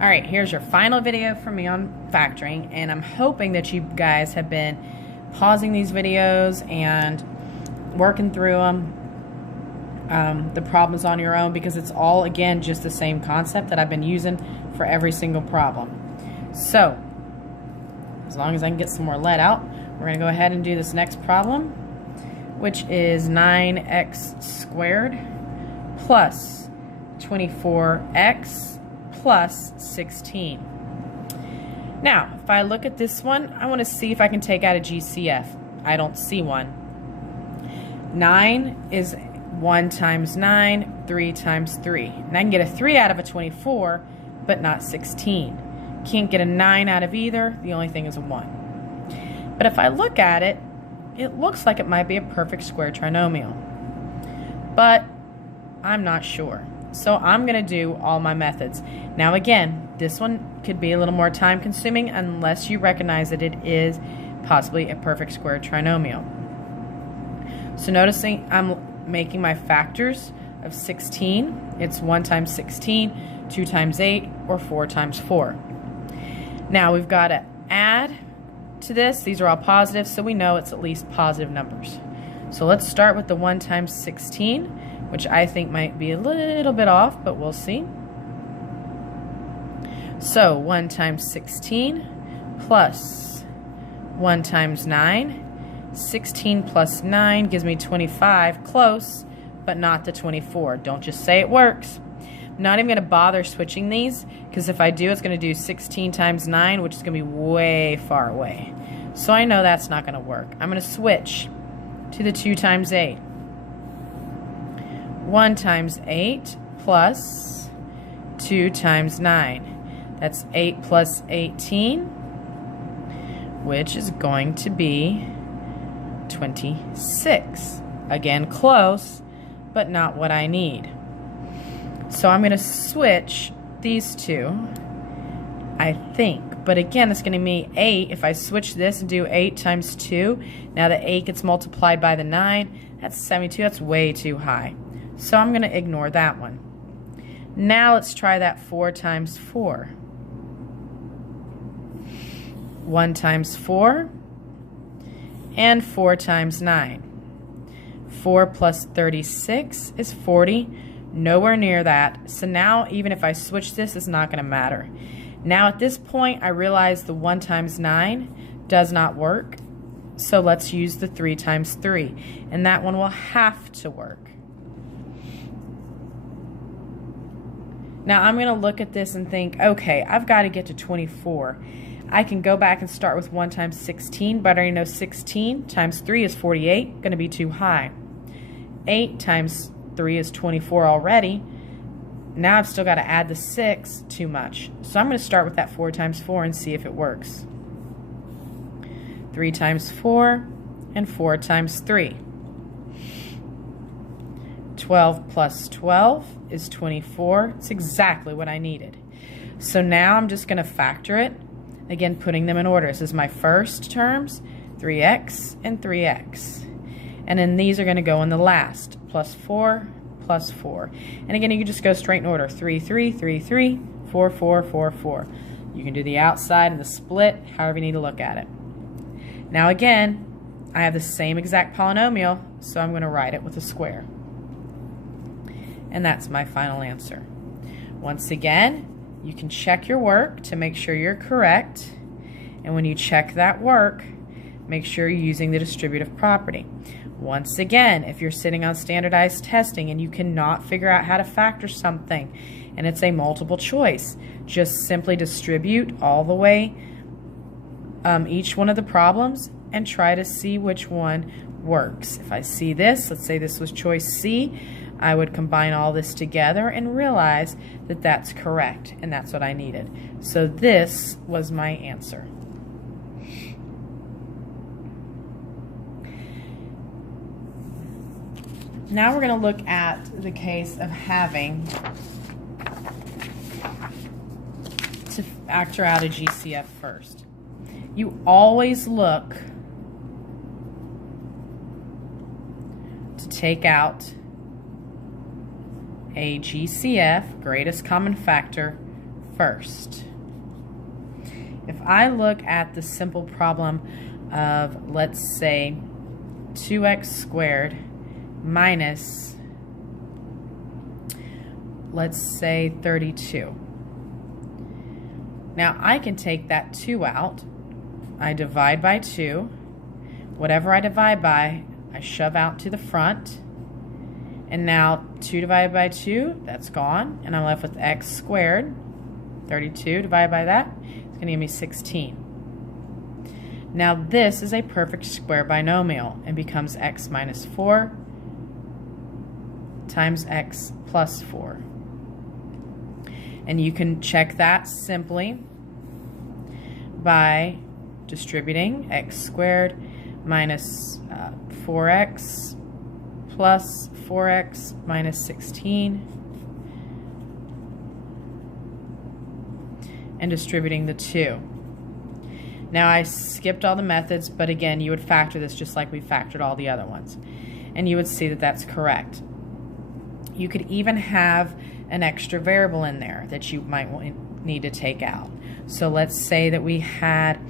Alright, here's your final video from me on factoring, and I'm hoping that you guys have been pausing these videos and working through them, the problems on your own, because it's all, again, just the same concept that I've been using for every single problem. So, as long as I can get some more lead out, we're going to go ahead and do this next problem, which is 9x squared plus 24x plus 16. Now, if I look at this one, I want to see if I can take out a GCF. I don't see one. 9 is 1 times 9, 3 times 3. And I can get a 3 out of a 24, but not 16. Can't get a 9 out of either. The only thing is a 1. But if I look at it, it looks like it might be a perfect square trinomial. But I'm not sure. So I'm going to do all my methods. Now again, this one could be a little more time consuming unless you recognize that it is possibly a perfect square trinomial. So noticing I'm making my factors of 16. It's 1 times 16, 2 times 8, or 4 times 4. Now we've got to add to this. These are all positive, so we know it's at least positive numbers. So let's start with the 1 times 16, which I think might be a little bit off, but we'll see. So 1 times 16 plus 1 times 9. 16 plus 9 gives me 25. Close, but not the 24. Don't just say it works. I'm not even going to bother switching these, because if I do, it's going to do 16 times 9, which is going to be way far away. So I know that's not going to work. I'm going to switch to the 2 times 8. 1 times 8 plus 2 times 9. That's 8 plus 18, which is going to be 26. Again, close, but not what I need. So I'm going to switch these two, I think. But again, it's going to be 8. If I switch this and do 8 times 2, now the 8 gets multiplied by the 9. That's 72. That's way too high. So I'm going to ignore that one. Now let's try that 4 times 4. 1 times 4 and 4 times 9. 4 plus 36 is 40. Nowhere near that. So now even if I switch this, it's not going to matter. Now at this point, I realize the 1 times 9 does not work. So let's use the 3 times 3. And that one will have to work. Now I'm going to look at this and think, okay, I've got to get to 24. I can go back and start with 1 times 16, but I already know 16 times 3 is 48, going to be too high. 8 times 3 is 24 already. Now I've still got to add the 6, too much. So I'm going to start with that 4 times 4 and see if it works. 3 times 4 and 4 times 3. 12 plus 12 is 24. It's exactly what I needed. So now I'm just going to factor it. Again, putting them in order. This is my first terms, 3x and 3x. And then these are going to go in the last, plus 4, plus 4. And again, you can just go straight in order, 3, 3, 3, 3, 4, 4, 4, 4. You can do the outside and the split, however you need to look at it. Now again, I have the same exact polynomial, so I'm going to write it with a square. And that's my final answer. Once again, you can check your work to make sure you're correct. And when you check that work, make sure you're using the distributive property. Once again, if you're sitting on standardized testing and you cannot figure out how to factor something and it's a multiple choice, just simply distribute all the way each one of the problems and try to see which one works. If I see this, let's say this was choice C, I would combine all this together and realize that that's correct, and that's what I needed. So this was my answer. Now we're going to look at the case of having to factor out a GCF first. You always look to take out a GCF, greatest common factor, first. If I look at the simple problem of, let's say, 2x squared minus, let's say, 32. Now I can take that 2 out. I divide by 2. Whatever I divide by, I shove out to the front. And now 2 divided by 2, that's gone. And I'm left with x squared. 32 divided by that, it's going to give me 16. Now this is a perfect square binomial and becomes x minus 4 times x plus 4. And you can check that simply by distributing x squared minus 4x plus 4x minus 16 and distributing the 2. Now I skipped all the methods, but again, you would factor this just like we factored all the other ones. And you would see that that's correct. You could even have an extra variable in there that you might need to take out. So let's say that we had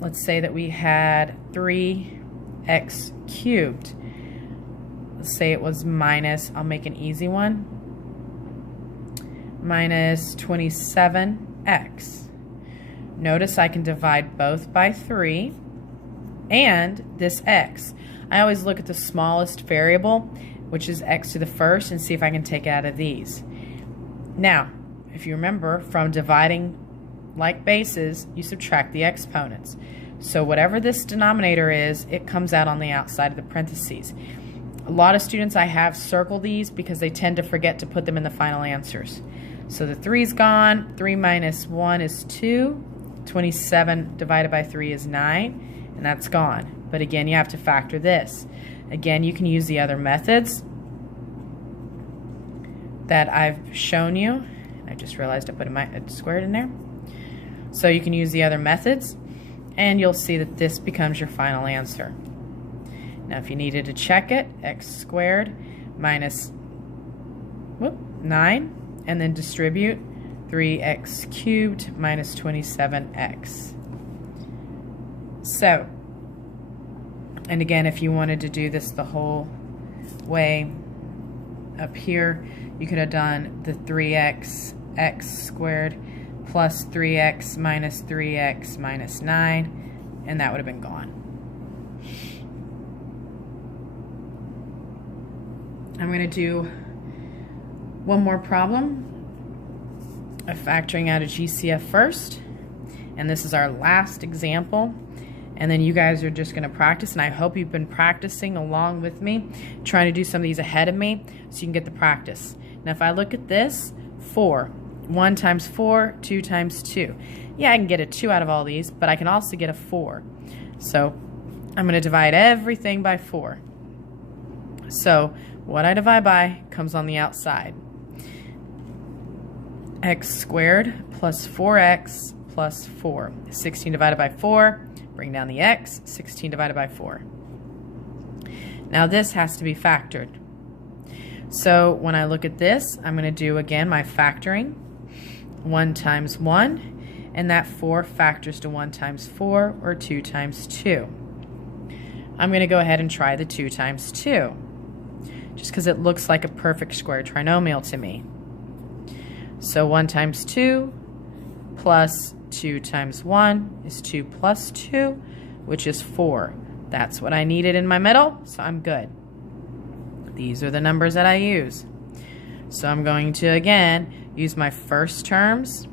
3x cubed. Let's say it was minus, I'll make an easy one, minus 27x. Notice I can divide both by 3 and this x. I always look at the smallest variable, which is x to the first, and see if I can take it out of these. Now, if you remember, from dividing like bases, you subtract the exponents. So whatever this denominator is, it comes out on the outside of the parentheses. A lot of students I have circle these because they tend to forget to put them in the final answers. So the 3's gone, 3 minus 1 is 2, 27 divided by 3 is 9, and that's gone. But again, you have to factor this. Again, you can use the other methods that I've shown you. I just realized I put a squared in there. So you can use the other methods, and you'll see that this becomes your final answer. Now if you needed to check it, x squared minus 9, and then distribute 3x cubed minus 27x. So, and again, if you wanted to do this the whole way up here, you could have done the 3x x squared plus 3x minus 9, and that would have been gone. I'm going to do one more problem of factoring out a GCF first, and this is our last example, and then you guys are just going to practice, and I hope you've been practicing along with me, trying to do some of these ahead of me so you can get the practice. Now if I look at this, 4, 1 times 4, 2 times 2. Yeah, I can get a 2 out of all these, but I can also get a 4. So I'm going to divide everything by 4. So what I divide by comes on the outside. X squared plus 4x plus 4. 16 divided by 4, bring down the x, 16 divided by 4. Now this has to be factored. So when I look at this, I'm going to do again my factoring. 1 times 1, and that 4 factors to 1 times 4, or 2 times 2. I'm going to go ahead and try the 2 times 2, just because it looks like a perfect square trinomial to me. So 1 times 2 plus 2 times 1 is 2 plus 2, which is 4. That's what I needed in my middle, so I'm good. These are the numbers that I use. So I'm going to, again, use my first terms,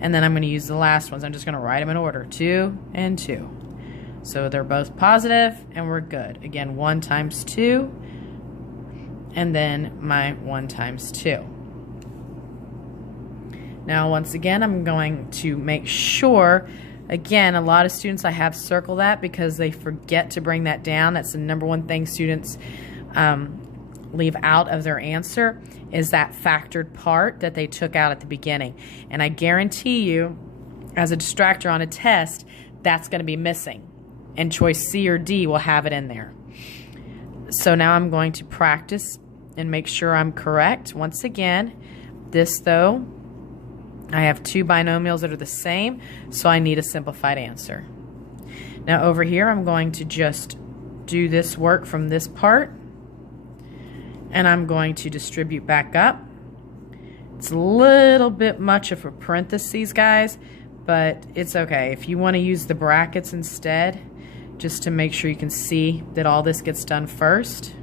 and then I'm going to use the last ones. I'm just going to write them in order, 2 and 2. So they're both positive, and we're good. Again, 1 times 2, and then my 1 times 2. Now, once again, I'm going to make sure, again, a lot of students I have circle that because they forget to bring that down. That's the number one thing students leave out of their answer, is that factored part that they took out at the beginning. And I guarantee you, as a distractor on a test, that's going to be missing. And choice C or D will have it in there. So now I'm going to practice and make sure I'm correct. Once again, this though I have two binomials that are the same, so I need a simplified answer. Now over here, I'm going to just do this work from this part, and I'm going to distribute back up. It's a little bit much of a parentheses, guys, but it's okay. If you want to use the brackets instead, just to make sure you can see that all this gets done first.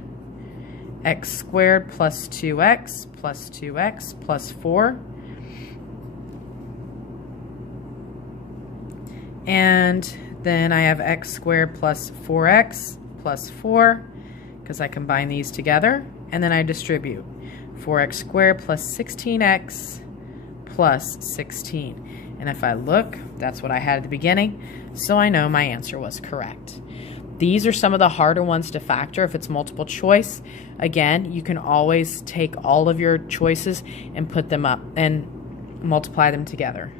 X squared plus 2x plus 2x plus 4. And then I have x squared plus 4x plus 4, because I combine these together, and then I distribute 4x squared plus 16x plus 16. And if I look, that's what I had at the beginning, so I know my answer was correct. These are some of the harder ones to factor if it's multiple choice. Again, you can always take all of your choices and put them up and multiply them together.